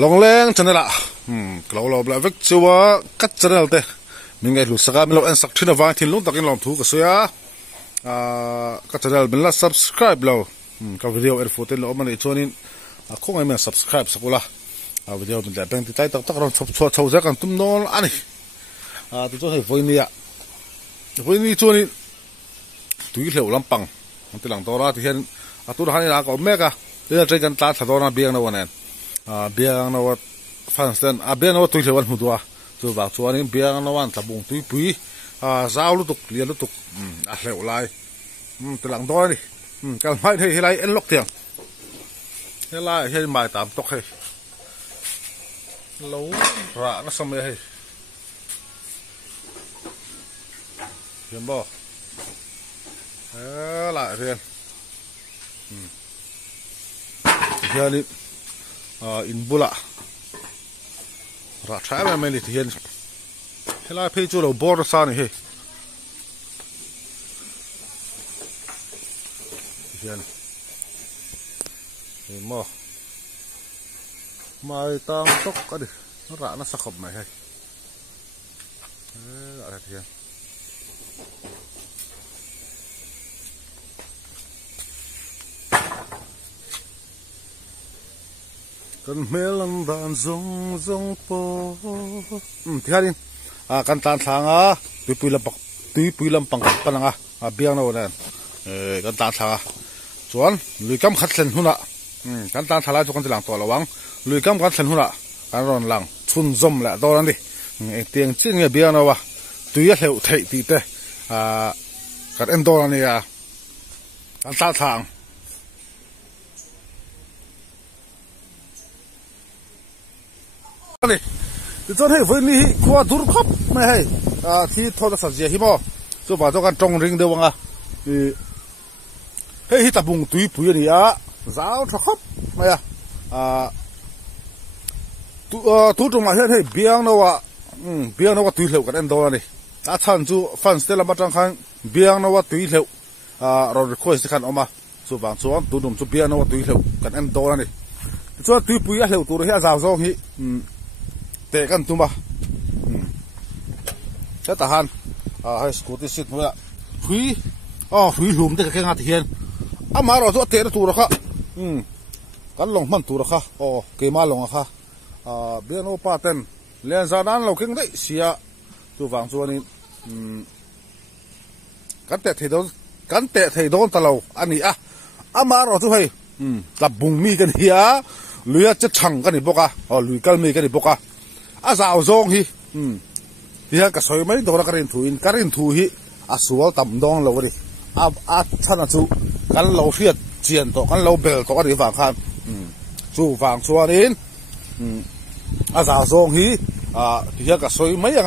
long leng channel à lâu lâu lại vết chúa cắt channel thế mình nghe lục saka mình lâu ăn sắc thina vang thiên lúc takin lòng thú cái số ya cắt channel mình là subscribe lâu cái video ở photo lâu mình cho nên không ai mình subscribe sakula video mình đẹp thì tay tắc rồi chụp chụp ra cái tụm nó anh tôi cho thấy vui ni cho nên tùy liệu lắm bằng từ lần đó ra thì hiện tôi đã hay là có mấy cái đây là chơiกันตาถอดนะเบียงนะวันนั้นเบียงนะว่าฟังเส้นเบียงนะว่าตุยเหลวันหัวตัวตัวบางส่วนนี้เบียงนะวันตะบุงตุยปุยสาวลุตุกเลียลุตุกเหลวลายตลังตัวนี่การไม่ได้ให้ไรเอ็นล็อกเตียงให้ไรให้หมายตามตกให้แล้วระนั่นสมัยให้เห็นบ่ละเรียนเฮียนี่อินบุละรักใช้ไม่เลยที่เห็นเฮล่าพี่จูเราบอร์ซานี่เฮียนเห็นมั้ยไม่ตามตกก็ดิรักน่าสักขบไหมให้อะไรที่เห็นกันเมลันดานซงปอที่ฮารินกันตานทางตุยปุยลำปังปนังเบียงนะวันนั้นกันตานทางส่วนลุยกำขัดเส้นหุ่นกันตานทางจุกันจะหลังตัวระวังลุยกำขัดเส้นหุ่นกันรอนหลังชุนซมแหละตัวนั้นดิเตียงจิ้งเบียงนะวะตุยเหลวไทยตีเตกันเอ็นตัวนี่กันตานทางนี่จนให้วันนี้ขวาดูครับไม่ให้ที่ทอดสัตว์เสียหิมะส่วนป่าต้องการจงริงเดียวงให้ฮิตาบุงตุยปุยนี่สาวครับไม่ตุจงมาให้เบียงนะว่าตุยเหลวกันเอ็นโดนี่ท่านจูฟันสเตลมาจังคันเบียงนะว่าตุยเหลวเราเรียกคุยสิคันออกมาส่วนบางส่วนตุ่มจูเบียงนะว่าตุยเหลวกันเอ็นโดนี่ส่วนตุยปุยเหลวตัวเฮียสาวซองฮีเตะกันตุ้มบ่เจ้าทหารให้สกูตสิทธิ์มั้ยหุยหลุมเด็กแค่งานเทียนมาเราตัวเตะตัวละค่ะกันลงมันตัวละค่ะเกมาลงอะค่ะเบียนโอป้าเต้นเลี้ยงจานั้นเราเก่งได้เสียตัวฝั่งส่วนนี้กันเตะเทโดนตะเราอันนี้มาเราตัวให้ตับบุงมีกันเฮียหรือจะช่างกันอีกปะหรือกันมีกันอีกปะสาวซองฮีที่ฮะก็สวยไหมตัวการินทูฮีสวลต่ำดองเราดิท่านจูกันเราเชียดเจียนตัวกันเราเบลตัวกันอีฝั่งข้างจูฝั่งส่วนนี้สาวซองฮีที่ฮะก็สวยไหมยัง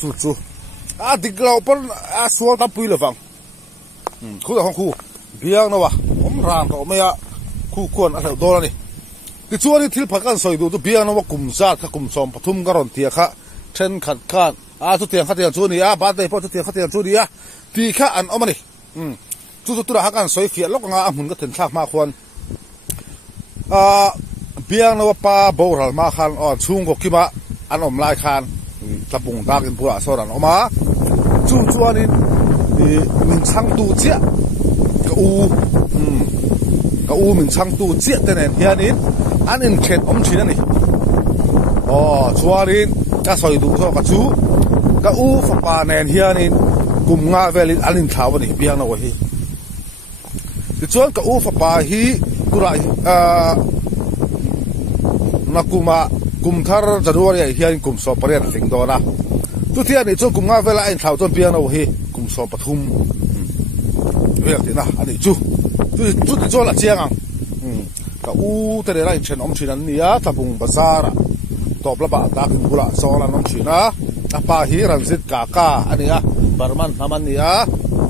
จูดิกเราเป็นสวลต่ำปุยเลยฝั่งคู่ต่อคู่เบียงนะวะผมร่างตัวไม่คู่ควรอะไรตัวนี่ที่ช่วงนี้ที่พักกันสอยดูตัวเบียงนะว่ากลุ่มชาติกับกลุ่มสมปฐุมกรอนเทียค่ะเช่นขัดขาดทุกเทียงขัดเทียงช่วงนี้บ้านใดพอทุกเทียงขัดเทียงช่วงนี้ที่ข้าอันเอามานี่ตัวหักกันสอยเขียนล็อกงาหุ่นก็ถึงชากมาควรเบียงนะว่าปลาโบราณมาคันชุ่งกกิมะอันอมลายคันตะบุงตากินผัวสอรันออกมาช่วงนี้มันช่างตูเจี๊ยก็มันช่างตูเจี๊ยแต่เนี่ยเฮียนี่อันนี้เข็ดชีนั่นนี่ชัวร์นี่ก็สอยดูเขาก็ชูก็ฝักปาเนี่ยเฮียนี่กุมงาเวลิอันนี้ท้าวนี่เบียงนะวะฮีที่ชวนก็ฝักปาฮีกุระนักกุมทาร์จะรู้ว่าเฮียนี่กุมสอบปริญญาสิงโตนะทุกที่นี่ชวนกุมงาเวลิอันท้าวจนเบียงนะวะฮีกุมสอบปฐุมเรื่องที่นะอันนี้จุดที่ชวนละเจียงก็แต่เดี๋ยวเราเช่นชีนันนี่ถ้าบุงภาษาตอบระบาดตาคุณกุละสองละชีนะปาฮีรันซิดกากาอันนี้บาร์มันน้ำมันนี่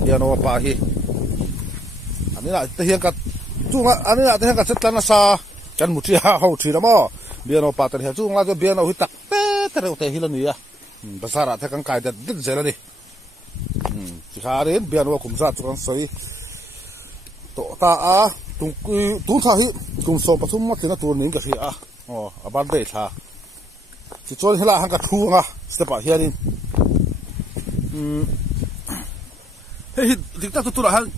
เฮียโนปาฮีอันนี้ละแต่เฮียกัดจุงอันนี้ละแต่เฮียกัดเซตันซาจันมุชีฮาเขาชีนะมั้งเบียโนปาแต่เฮียจุงละจะเบียโนหิตักแต่เราแต่ฮิลนี่ภาษาละแต่กันไกลแต่ดิบเจริญนี่สิขาเรียนเบียโนคุมซาจุกันสวยตัวตาตุ tung tha hi kum so pathum ma tina tur ning ka hi a aban dei tha chi chon hela hang ka thu nga step a hianin hei dikta tu ra hang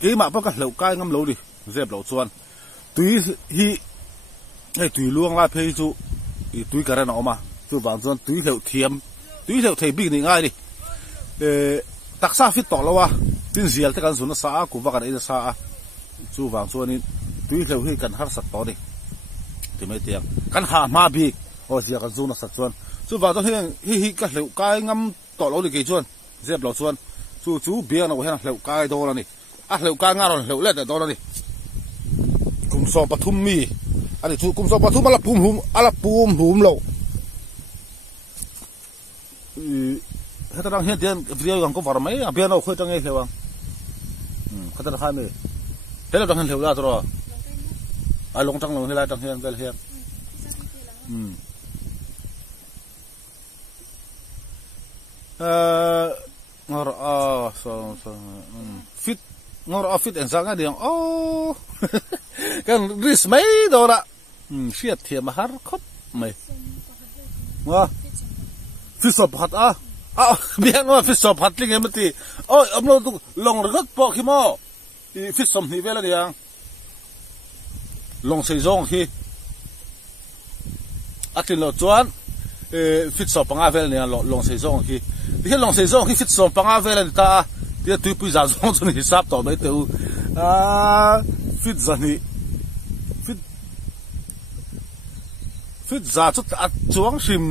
ke ma pa ka hlau kai ngam lo di zep lo chuan tui hi hei tui luang la phei chu tui ka ran oma chu wang chuan tui hlau thiam tui hlau thei big ni ngai di taksa fit to lawa tin zial te kan zuna sa ku ba kan ida sa chu wang chuan in tui hlau hi kan har sat to ni ti mai tiang kan ha ma bi o zia kan zuna sat chuan chu wang chuan hi ka hlau kai ngam to lo di ke chuan zep lo chuan chu bia na wa hlau kai do la ni hlau kai nga ro hlau le do la ni kum so pathum mi ani chu kum so pathum ala pum hum lo hata dang hian tian video gang ko var mai a bian o khoi tang ei hlewang khata da khame hela dang hian hleula tro a long tang lo hela dang hian vel hian ngor so fit ngor fit en zanga diang kan ris mai do ra fiat thiam har khop mai wa fit so phat biang ma fit so phat ling emati amlo tu long rat po khimo fit som ni vela diang long sei zong hi atin lo chuan fit so panga vel ni long sei zong hi hi long sei zong hi fit so panga vel ni ta tia tui pui za zong chun hisap to mai teu fit zani fit za chu chuang sim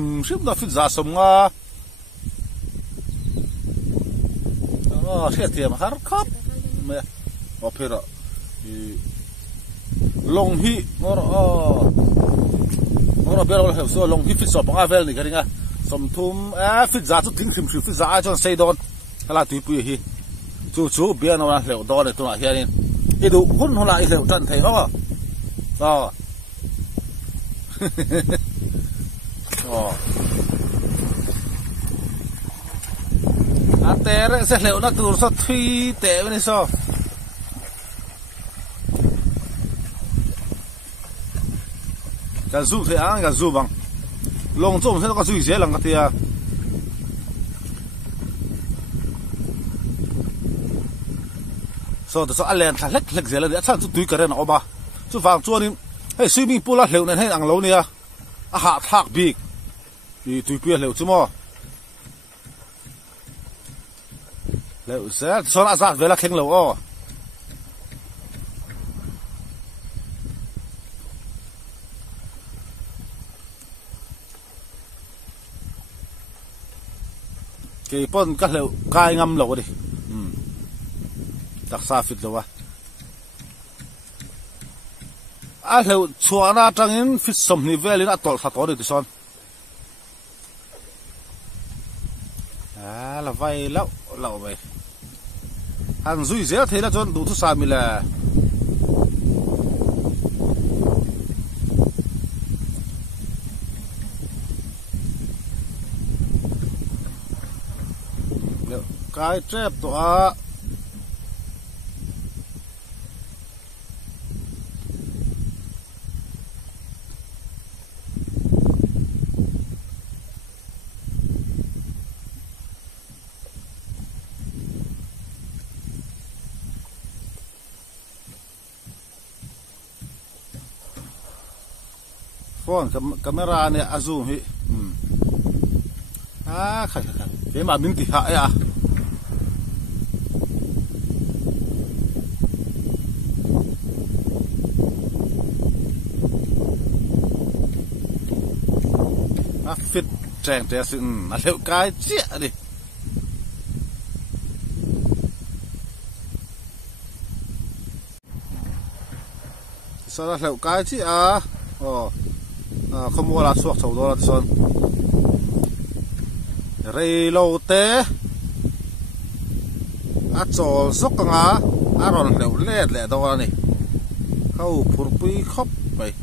na fit za som nga siat thiam har khap me opera long hi ngor bel ho so long hi fit so panga vel ni karinga som thum fit za chu ting sim fit za a chon sei don hala tui pui hi chu bia na hleu do ne tuna hianin idu hun hola i hleu tan thei tere se hleu na tur so thui te ni so ka zu the ang ka zu bang long chom se ka zu se lang ka tia so to so alen thlek zela de chan chu tui ka ren oba chu wang chuanin hei swimming pool a hleu nen hei ang lo nia a ha thak big i tui pi hleu chu mo leu se son azat vela kheng lo ke pon ka leu kai ngam lo di taksa fit lo wa a leu chuana tangin fit som ni velin atol kha to di son la vai lo vai han zui zela thela chon du thu sa mila cái trap to phone camera này zoom hi khai cái mà mình thì hại fit trang trẻ sự là liệu cái chia đi sao là liệu cái chia không mua là suộc sầu đó là son rây lâu té chol sốc ngã rồi liệu lẹt lẹ đó này khâu phur pui khóc vậy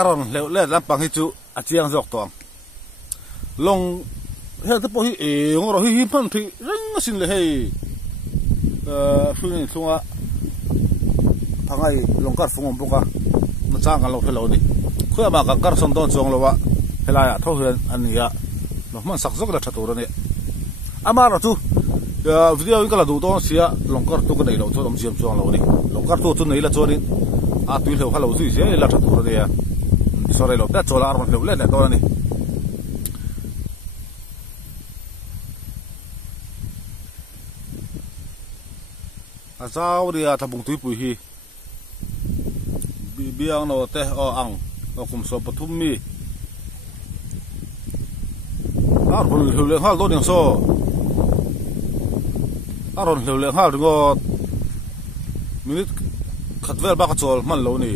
aron leo le lam pang hi chu a chiang jok tong long he te po hi e ngoro hi pan phi ring sin le hei phun thunga phangai longkar fungom boka na chang kan lo phelo ni khoya ma ka kar som don chong lowa helaya tho hian ania no man sak zok la thatur ani amara tu video in kala du don sia longkar tu ka nei lo chom siam chuang lo ni longkar tu tu nei la chorin a tuil ho halo zui se la thatur ani ya sore lo ta chola ar lo le le don ani azau ria thabung tui pui hi biang no te o ang o kum so pathum mi ar hol le hal do ning so aron le hal ngo minit khatvel ba ka chol man lo ni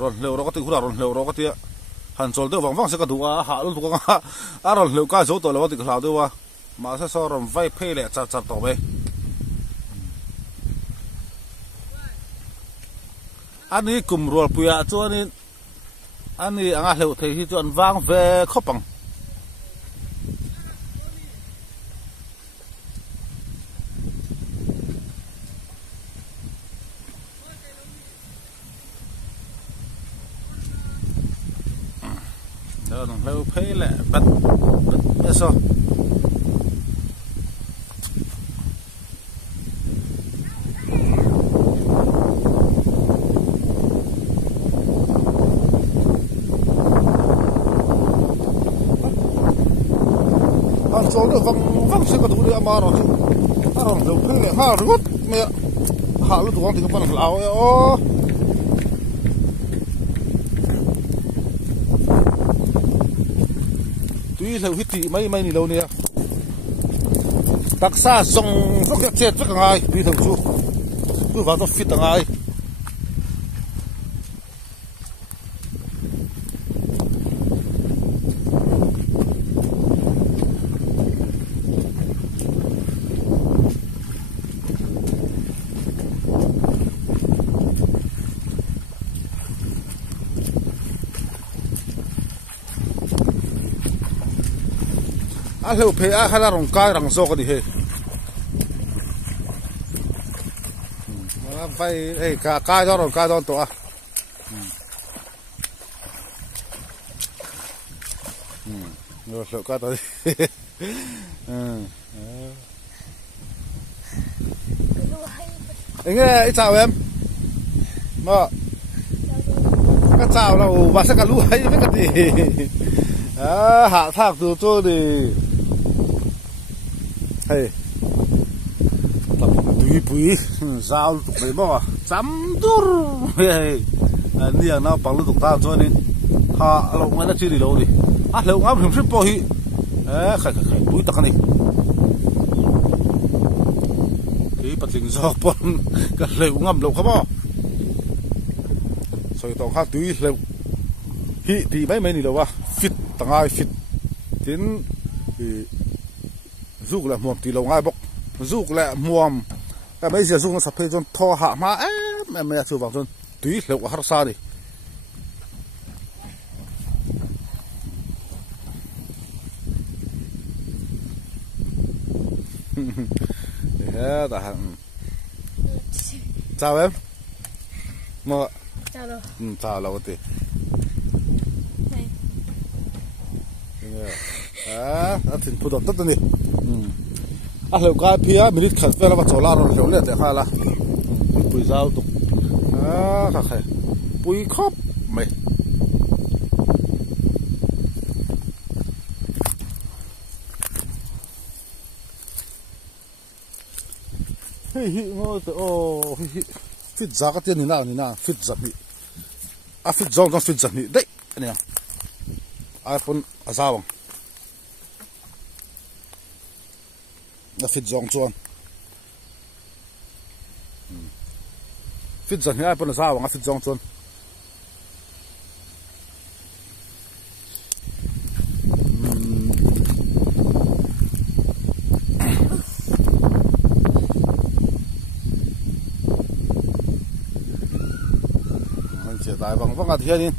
ron le ro ka ti khura ron le ro ka ti han chol de wang wang se ka du a ha lu tu ka aron le ka zo to lo ti ka do wa ma sa so ron vai phe le cha cha to be ani kum rol puya chuan ani anga hleu thei hi chuan wang ve khopang đó nó lâu phê lẹ bật bật sao ăn chỗ được văng văng sẽ có đủ để mà rồi lâu phê lẹ ha rất mẹ hạ lúc đó thì không phải là lão tuy là huyết thị mấy ni lâu nè đặc xa sông rất là chết rất là ngay tuy thằng chú tôi vào nó fit thằng ai hello phe a khala rong kai rang zo ka di he vai ei ka kai do rong kai don to a no lo ka to nghe chào em mà cái chào là bà sẽ cả lũ hay với cái gì hạ thác từ tôi thì hey tập tùy bùi sao tụi mày bỏ chấm tur hey anh em nào bằng lúc ta cho nên hạ lòng ngay là chỉ đi đâu đi à lâu ngắm hiểm xếp bỏ hi khai bùi tắc này cái bắt linh gió bọn cái lâu ngắm lâu không bỏ rồi tao khác tùy lâu hi thì mấy này lâu à fit tầng ai fit đến rút lại muồm thì lâu ngay bốc rút lại muồm cái bây giờ rút nó sập phê cho thò hạ má mẹ chịu vào cho tùy lâu quá xa đi chào em mà chào đâu chào lâu thì thìn phụ tất đi lâu cái phía mình khẩn về là bắt chỗ la rồi hiểu liền để khai là bùi dao tục khai bùi khóc mày hi ngồi ô fit giá cái tiền như nào fit giật bị fit zong trong fit giật bị đấy anh em iPhone azawang na fit zong chuan fit giật iPhone azawang fit zong chuan tại bằng vắng thì anh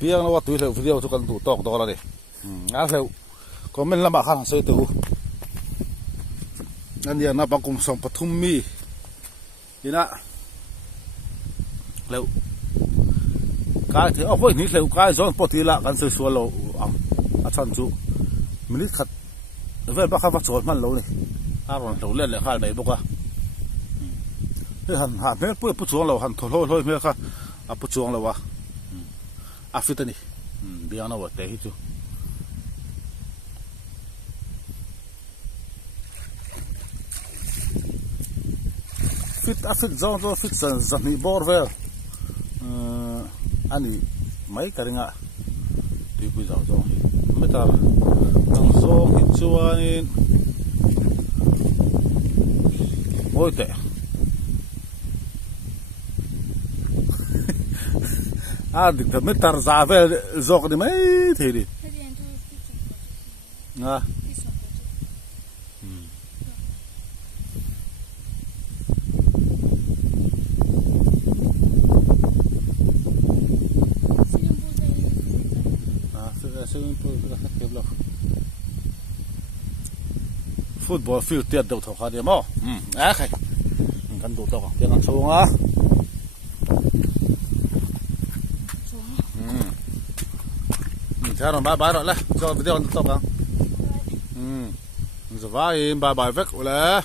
piang nó tụi lều video cho con tụ tọc đó là đi lều có mình làm bạc hàng xây tụ anh đi nó bằng cùng sòng Pathummi thì nè lều cái thì với những lều cái zone pot thì làกันสวยๆเราchân chú mình khát về bác khát chọnมันlâuนี่rồi lâu lên lại khai này bốc àหันเนี่ยปุ๊บช่วงเราหันทอลเมื่อค่ะปุ๊บช่วงเราวะฟิตนี่เบียงน่ะวะเตะฮิจูฟิตจอฟิตสันนี่บอร์เวลอันนี้ไม่กันง่ะที่พูดจอไม่ตาตั้งจอฮิจูอันนี้โอ้ยเตะดิแต่ไม่ตัดซาเวลจอกนี่ไม่ทีดิฟุตบอลฟิลเตียดเดือดถอดขาเดียวมั้งใครกันดูตัวกันเตียกันชงthế rồi bye rồi lấy cho video tiếp tục à giờ vai bye bye vết rồi